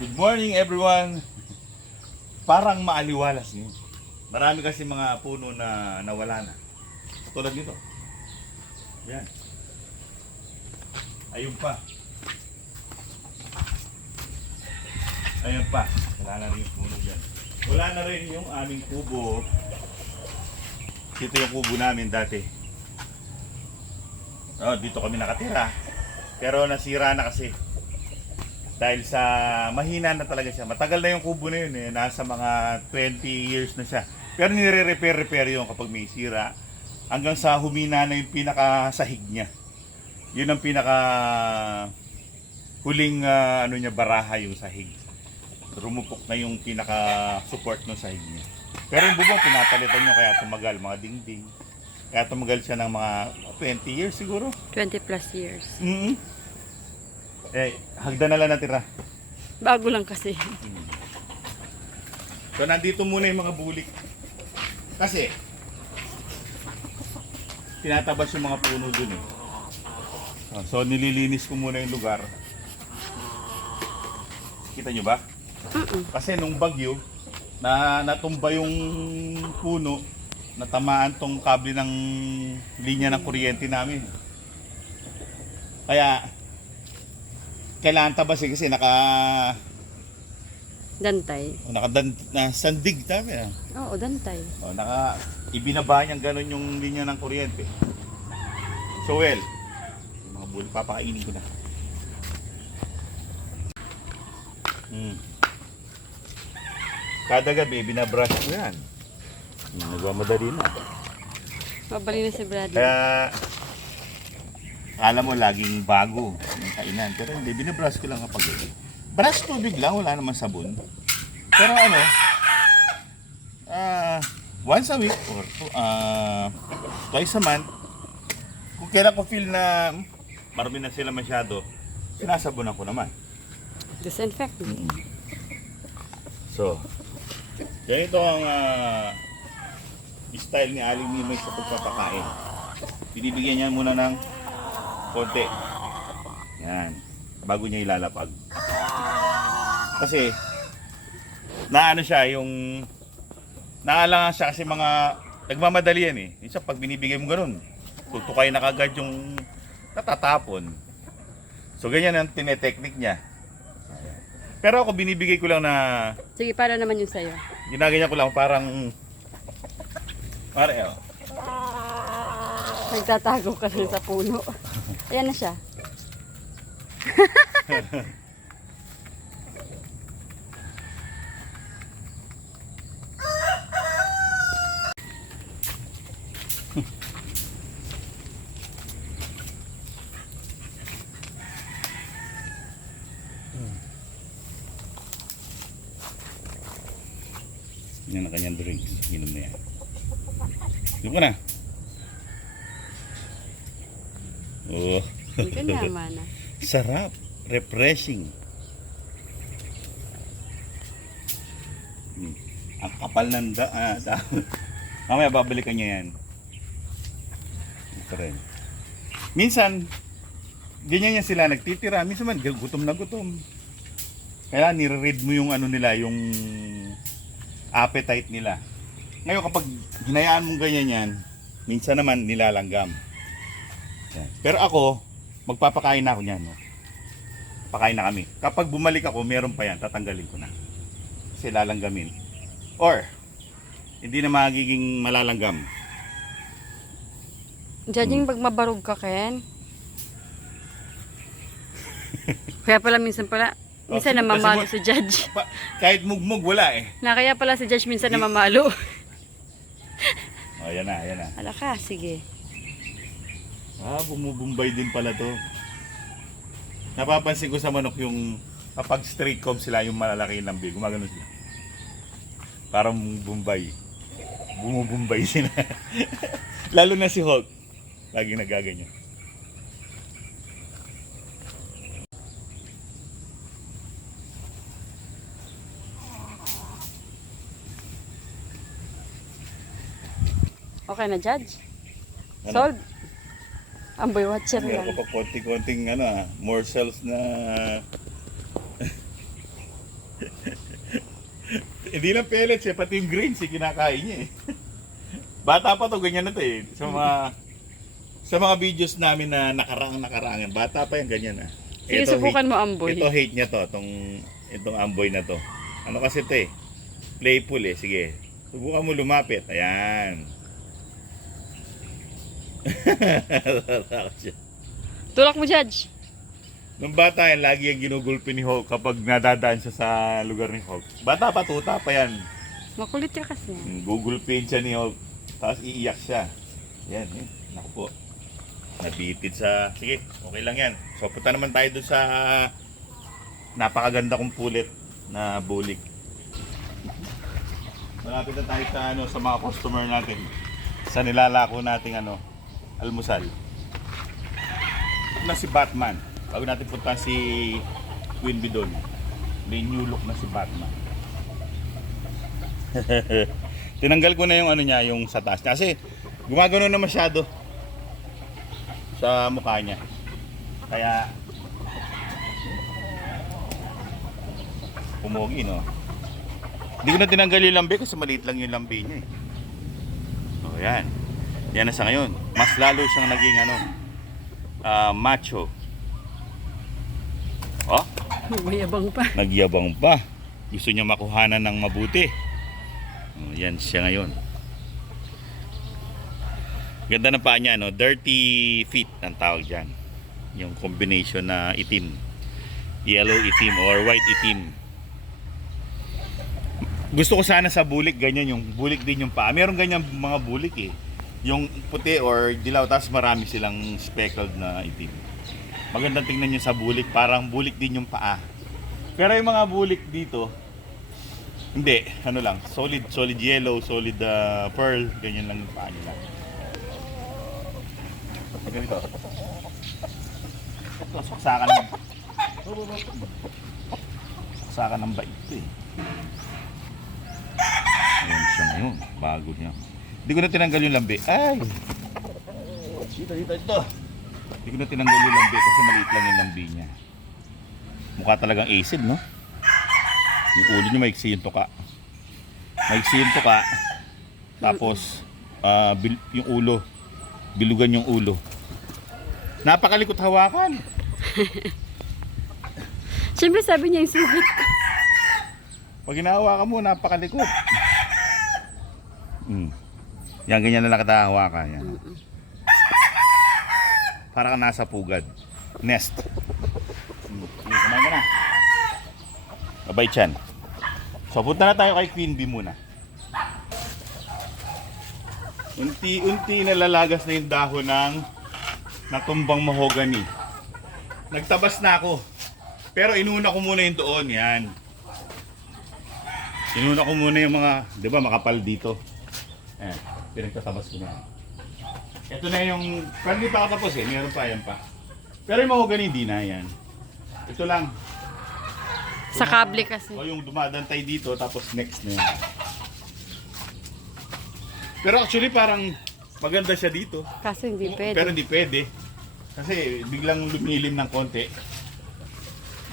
Good morning everyone. Parang maaliwalas niyo. Marami kasi mga puno na nawala na. Tulad nito. Yan. Ayun pa. Ayun pa. Wala na rin yung puno dyan. Wala na rin yung aming kubo. Dito yung kubo namin dati. Oh, dito kami nakatira. Pero nasira na kasi. Dahil sa mahina na talaga siya. Matagal na yung kubo na yun eh. Nasa mga 20 years na siya. Pero nire-repair yun kapag may sira. Hanggang sa humina na yung pinakasahig niya. Yun ang pinaka huling ano niya, baraha yung sahig. Rumupok na yung pinaka support ng sahig niya. Pero yung bubong pinapalitan nyo kaya tumagal. Mga dingding. Kaya tumagal siya ng mga 20 years siguro. 20 plus years. Eh, hagdan na lang natira. Bago lang kasi. So, nandito muna yung mga bulik. Kasi, tinatabas yung mga puno dun eh. So, nililinis ko muna yung lugar. Kita nyo ba? Kasi nung bagyo, natumba yung puno, natamaan tong kable ng linya ng kuryente namin. Kaya, kailangan tabasin kasi Dantay. sandig tabi ah. Oo, dantay. Ibinaba niyang ganun yung linya ng kuryente. So well, yung mga bull, papakainin ko na. Kada gabi, binabrush ko yan. Nagmamadali na. Mabali na si Bradley. Kaya, alam mo, laging bago yung kainan. Pero hindi, binabrush ko lang kapag gabi. Brush tubig lang, wala naman sabon. Pero ano, once a week or twice a month, kung kailan ko feel na marami na sila masyado, sinasabunan ko naman. Disinfect. So, ganito ang style ni Aling Mimay sa pagpapakain. Binibigyan niya muna ng konti. Yan. Bago niya ilalapag. Kasi, naano siya, yung naalangan siya kasi mga nagmamadali yan eh. Minsan pag binibigay mo ganun, tutukay na kagad yung natatapon. So, ganyan ang tineteknik niya. Pero ako binibigay ko lang na Sige, para naman yung sayo. ginaganyan ko lang parang Nagtatago ka rin sa puno. Ayan na siya. yan ang kanyang drinks. Inom na yan. Inom ko na. Oh. Hindi ka naman na. Sarap. Refreshing. Ang kapal ng dahon. Mamaya babalikan niya yan. Ito rin. Minsan, ganyan yan sila nagtitira. Minsan man, gutom na gutom. Kaya nire-read mo yung ano nila, yung appetite nila. Ngayon kapag hinayaan mong ganyan yan, minsan naman nilalanggam. Yan. Pero ako, magpapakain na ako niyan. No? Pakain na kami. Kapag bumalik ako, meron pa yan, tatanggalin ko na. Kasi lalanggamin. Or, hindi na magiging malalanggam. Judging pag mabarog ka, Ken. Kaya pala minsan namamalo si Judge. Kahit mugmug, wala eh. Kaya pala si Judge minsan namamalo. Oh, yan na, yan na. Ala ka, sige. Bumubumbay din pala to. Napapansin ko sa manok yung kapag straight comb sila, yung malalaki ng big, gumagano sila. Parang bumbay. Bumubumbay sila. Lalo na si Hulk. Lagi nagaganyan. Okay na, Judge? Ano? Solved? Amboy watcher Meron lang. ko pa konting-konting morsels na Hindi lang pellets eh, pati yung grains eh, kinakain niya eh. Bata pa to, ganyan na to eh. Sa mga videos namin na nakaraang, bata pa yan, ganyan ah. Sige, subukan mo amboy. Ito hate niya to, itong amboy na to. Ano kasi to eh, playful eh, sige. Subukan mo lumapit, ayan. Tulak mo, Judge. Nung bata yan, lagi yung ginugulpi ni Hulk kapag nadadaan siya sa lugar ni Hulk. Bata pa, tuta pa yan. Makulit ka kasi. Gugulpin siya ni Hulk, tapos iiyak siya. Yan, eh. Naku po. Napitid sa... Sige, okay lang yan. So, punta naman tayo doon sa napakaganda kong pulit na bulik. Malapit na tayo sa, sa mga customer natin. Sa nilalako nating almusal. Ito na si Batman. Bago natin punta si Queen Bee doon. May new look na si Batman. Tinanggal ko na yung niya, yung sa taas niya. Kasi gumagano na masyado sa mukha niya. Kaya pumogi, no? Hindi ko na tinanggal yung lambi kasi maliit lang yung lambi niya eh. O yan. Yan na sa ngayon. Mas lalo siyang naging macho. Oh, Nagyabang pa. nagyabang pa. Gusto niya makuhanan ng mabuti. O, yan siya ngayon. Ganda ng paa niya, no? Dirty feet ang tawag dyan. Yung combination na itim. Yellow itim or white itim. Gusto ko sana sa bulik ganyan, yung bulik din yung paa. Meron ganyan mga bulik eh. Yung puti or dilaw, tapos marami silang speckled na itim. Magandang tingnan nyo sa bulik, parang bulik din yung paa. Pero yung mga bulik dito, hindi, lang, solid yellow, solid pearl, ganyan lang yung paa nila. Ganito. Ito, saksakan ng bait ito eh. Ayan siya ngayon, bago niya. Hindi ko na tinanggal yung lambi. Ay! Dito. Hindi ko na tinanggal yung lambi kasi maliit lang yung lambi niya. Mukha talagang acid, no? Yung ulo niya maiksi yung tuka. Maiksi yung tuka. Tapos, yung ulo. Bilugan yung ulo. Napakalikot hawakan. Siyempre sabi niya yung sugat ko. Pag hinahawakan mo, napakalikot. Yan, ganyan na lang kita hawakan. Yan. Para ka nasa pugad. Nest. Sige, kumain ka na. Babay chan. So, punta na tayo kay Queen Bee muna. Unti-unti nalalagas na yung dahon ng natumbang mahogany. Nagtabas na ako. Pero inuna ko muna yung doon. Yan. Inuna ko muna yung mga, di ba, makapal dito. Ayan, pinagtatabas ko na. Ito na yung, pero hindi pa ako tapos eh, meron pa, yan pa. Pero yung mahogany, di na yan. Ito lang. Sa kable kasi. O yung dumadantay dito, tapos next na yan. Pero actually parang maganda siya dito. Kasi hindi pwede. Pero hindi pwede. Kasi biglang lumilim ng konti.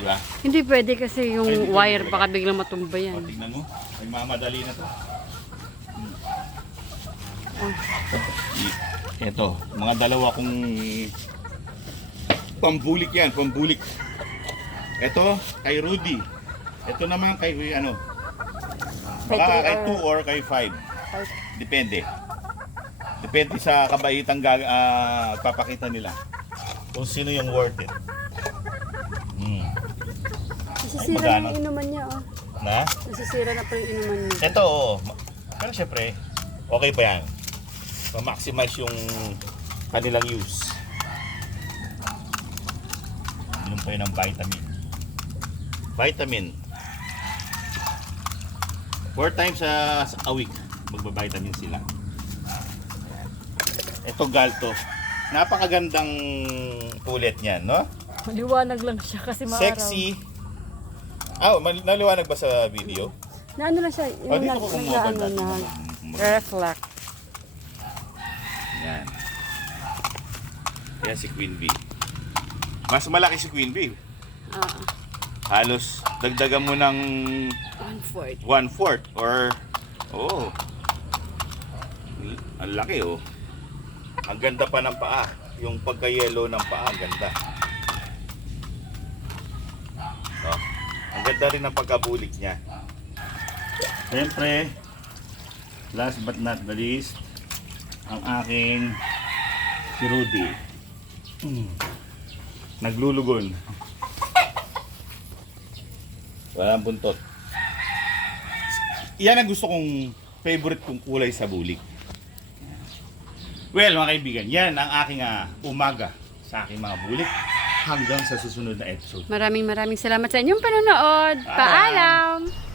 Di ba? Hindi pwede kasi yung Ay, hindi wire pwede baka biglang matumba O, yan. tingnan mo. May mamadali na to. Ito, mga dalawa kong pambulik yan, pambulik. Ito, kay Rudy. Ito naman kay baka kay 2 or kay 5. Depende. Depende sa kabaitang papakita nila. Kung sino yung worth it. Nasisira magano? na yung inuman niya, oh. Na? Nasisira na pa yung inuman niya. Ito, pero syempre, okay pa yan. Ma-maximize yung kanilang use. Inom pa yun ng vitamin. 4 times a week magba-vitamin sila. Ito galto. Napakagandang ulit niyan, no? Maliwanag lang siya kasi maaraw. Sexy. Naliwanag ba sa video? Na ano lang siya, yung Dito ko kumuha reflect. Yan. Yan si Queen Bee. Mas malaki si Queen Bee. Halos dagdagan mo ng 1/4. 1/4 or oh. Ang laki oh. Ang ganda pa ng paa. Yung pagka-yellow ng paa, ang ganda. Oh. Ang ganda rin ng pagkabulik niya. Siyempre, last but not the least, ang aking si Rudy. Naglulugon. Walang buntot. Yan ang gusto kong favorite kong kulay sa bulik. Well, mga kaibigan, yan ang aking umaga sa aking mga bulik hanggang sa susunod na episode. Maraming salamat sa inyong panonood. Paalam!